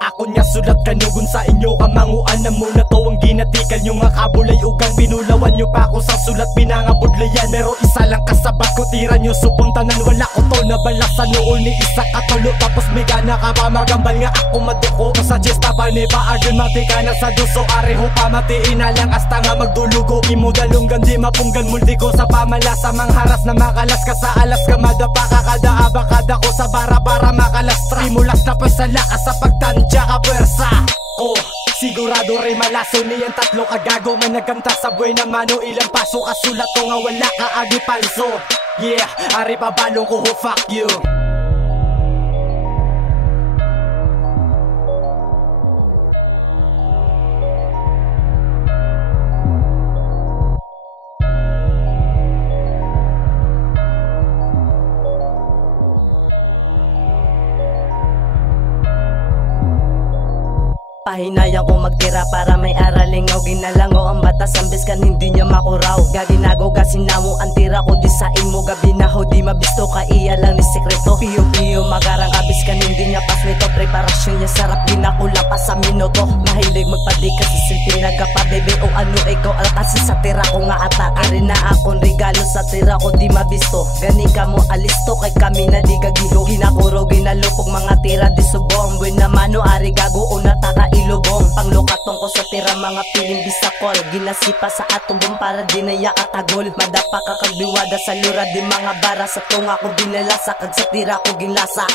Ako niya sulat kanugon sa inyo kamanguan na muna to ang ginatikan nyo nga kabulay ugang binulawan nyo pa ako sa sulat pinangabudlayan. Pero isa lang kasabat ko tira nyo supuntanan wala ko to nabala sa nool ni isa katulo. Tapos may gana ka pa magambal nga ako maduko ko sa chesta pa ni paagan mati ka na sa duso areho pa matiin na lang hasta nga magdulugo. Imo dalunggan di mapunggan multi ko sa pamalasa mangharas na makalas ka sa alas ka madapa ka kada abakada ko sa bara para makalastra. Imulas na pa sa lakas sa pagtansya ka pwersa. Oh, sigurado rin malaso niyang tatlo kagago man nagkanta sa buhay na mano ilang paso kasulat ko nga wala ka agi palso. Yeah, ari pa balong ko ho fuck you. Pahinayang ko magtira para may aralingaw. Ginalango ang batas ambes kan hindi niya makuraw. Gaginago gasinamo ang tira ko di sa imo. Gabi na ho di mabisto ka iya lang ni sekreto. Piyo piyo magarang kabis kan hindi niya pasweto. Preparasyon niya sarap ginakula pa sa minuto. Mahilig magpadik kasi silpi nagapa bebe o ano ikaw alkasi sa tira ko nga atak. Ari na akong regalo sa tira ko di mabisto. Gani ka mo alisto kay kami na di gagiho. Ginakuro ginalupog mga tira di subong. Buwan naman o ari gago o nataka ilubong. Panglokatong ko sa tira mga piling bisakol. Ginasipa sa atong bom para di na yakatagol. Madapa ka kagbiwada sa lura di mga bara. Sa tunga ko binalasa kag sa tira ko ginlasa.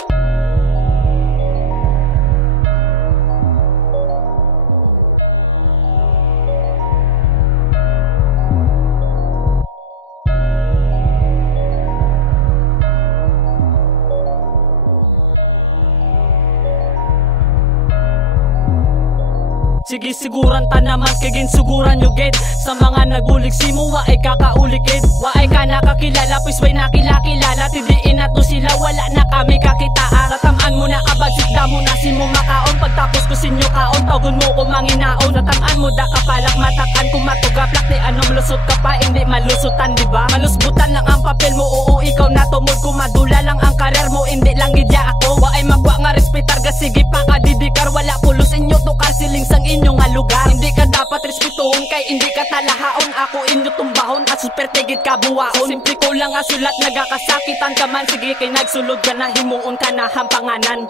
Sige siguran ta naman kagin suguran nyo gid. Sa mga nagbulig simo wa ay kakaulikid. Wa ay ka nakakilala puis way nakilakilala. Tidiin na to sila wala na kami kakitaan. Tatamaan mo na kabagsit da mo na simo makaon. Pagtapos ko sinyo kaon tagon mo ko manginaon. Tatamaan mo da kapalak matakan kung matugaplak. Di ano malusot ka pa hindi malusutan diba. Malusbutan lang ang papel mo oo ikaw na tumod. Kung madula lang ang karer mo hindi lang gidya ako. Wa ay magwa nga respetar ga sige pa ka didikar. Wala pulos inyo tukar siling sang inyo nga lugar. Hindi ka dapat respetuhon kay hindi ka talahaon. Ako inyo tumbahon at super tigid ka buwaon. Simple ko lang nga sulat nagakasakitan ka man. Sige kay nagsulod ka na himuon ka na hampanganan.